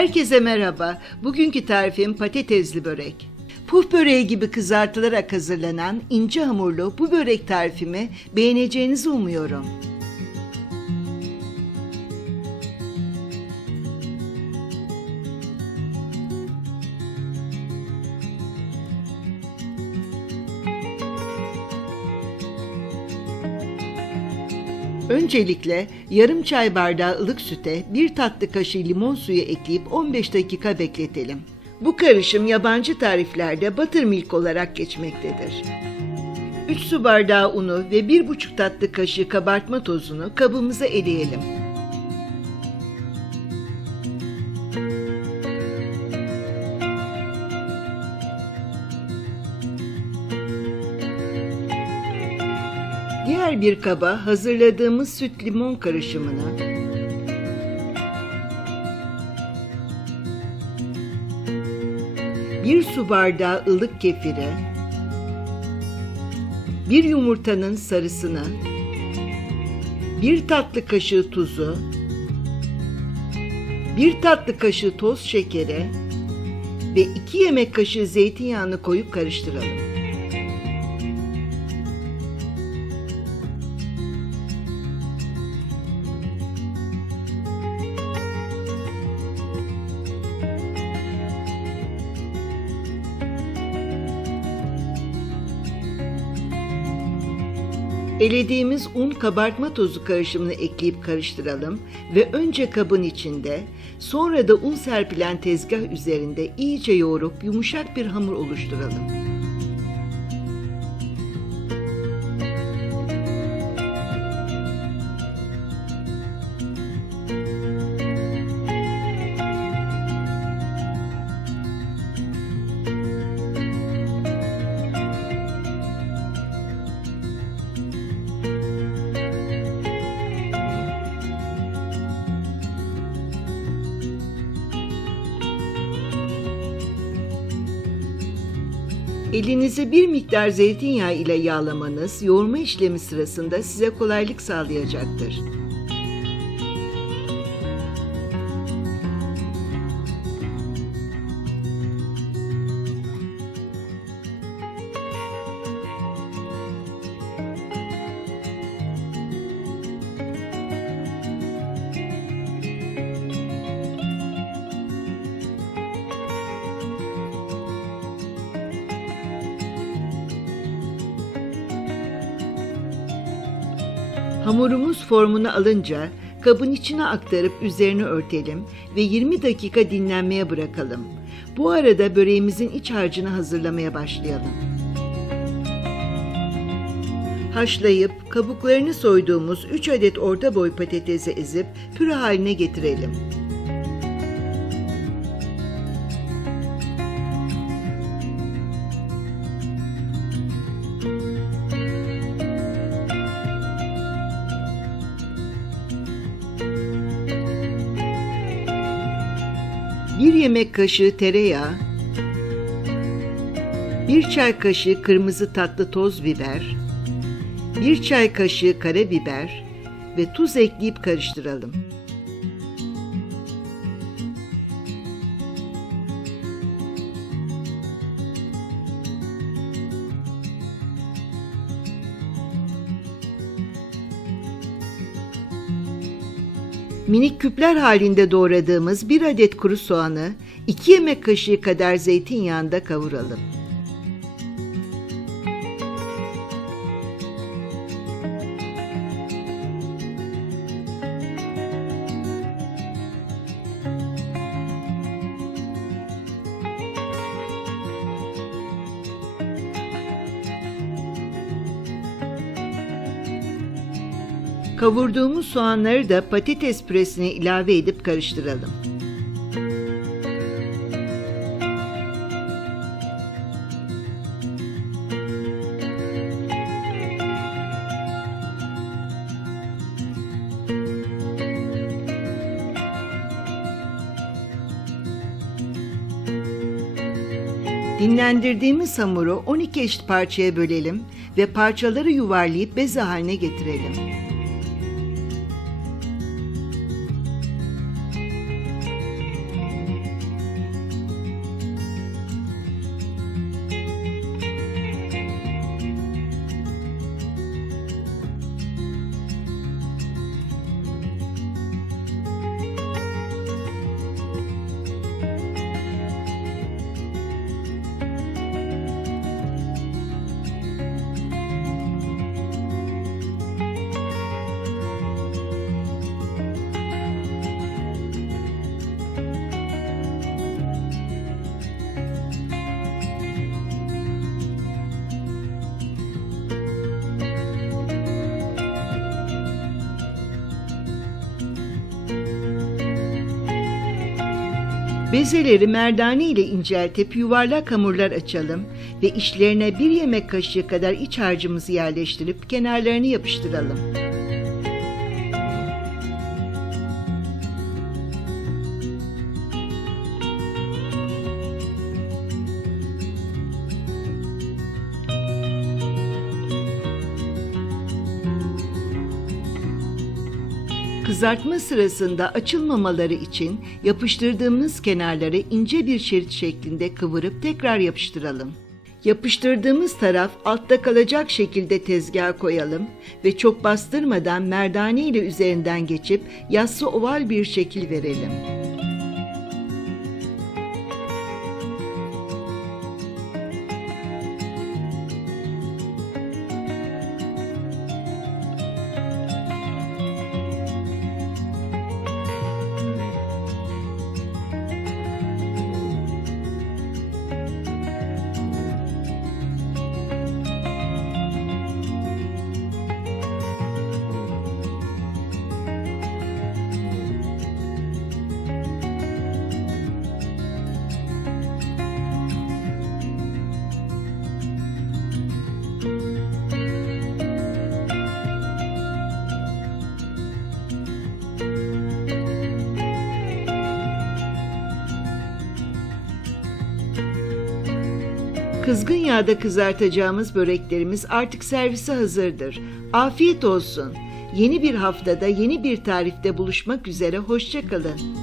Herkese merhaba. Bugünkü tarifim patatesli börek. Puf böreği gibi kızartılarak hazırlanan ince hamurlu bu börek tarifimi beğeneceğinizi umuyorum. Öncelikle yarım çay bardağı ılık süte bir tatlı kaşığı limon suyu ekleyip 15 dakika bekletelim. Bu karışım yabancı tariflerde buttermilk olarak geçmektedir. 3 su bardağı unu ve 1,5 tatlı kaşığı kabartma tozunu kabımıza eleyelim. Diğer bir kaba hazırladığımız süt limon karışımını bir su bardağı ılık kefiri, bir yumurtanın sarısını, bir tatlı kaşığı tuzu, bir tatlı kaşığı toz şekeri ve iki yemek kaşığı zeytinyağını koyup karıştıralım. Elediğimiz un kabartma tozu karışımını ekleyip karıştıralım ve önce kabın içinde, sonra da un serpilen tezgah üzerinde iyice yoğurup yumuşak bir hamur oluşturalım. Elinizi bir miktar zeytinyağı ile yağlamanız yoğurma işlemi sırasında size kolaylık sağlayacaktır. Hamurumuz formunu alınca kabın içine aktarıp üzerini örtelim ve 20 dakika dinlenmeye bırakalım. Bu arada böreğimizin iç harcını hazırlamaya başlayalım. Haşlayıp kabuklarını soyduğumuz 3 adet orta boy patatesi ezip püre haline getirelim. Bir yemek kaşığı tereyağı, bir çay kaşığı kırmızı tatlı toz biber, bir çay kaşığı karabiber ve tuz ekleyip karıştıralım. Minik küpler halinde doğradığımız bir adet kuru soğanı 2 yemek kaşığı kadar zeytinyağında kavuralım. Kavurduğumuz soğanları da patates püresine ilave edip karıştıralım. Dinlendirdiğimiz hamuru 12 eşit parçaya bölelim ve parçaları yuvarlayıp beze haline getirelim. Bezeleri merdane ile inceltip yuvarlak hamurlar açalım ve içlerine bir yemek kaşığı kadar iç harcımızı yerleştirip kenarlarını yapıştıralım. Kızartma sırasında açılmamaları için yapıştırdığımız kenarları ince bir şerit şeklinde kıvırıp tekrar yapıştıralım. Yapıştırdığımız taraf altta kalacak şekilde tezgaha koyalım ve çok bastırmadan merdane ile üzerinden geçip yassı oval bir şekil verelim. Kızgın yağda kızartacağımız böreklerimiz artık servise hazırdır. Afiyet olsun. Yeni bir haftada yeni bir tarifte buluşmak üzere hoşçakalın.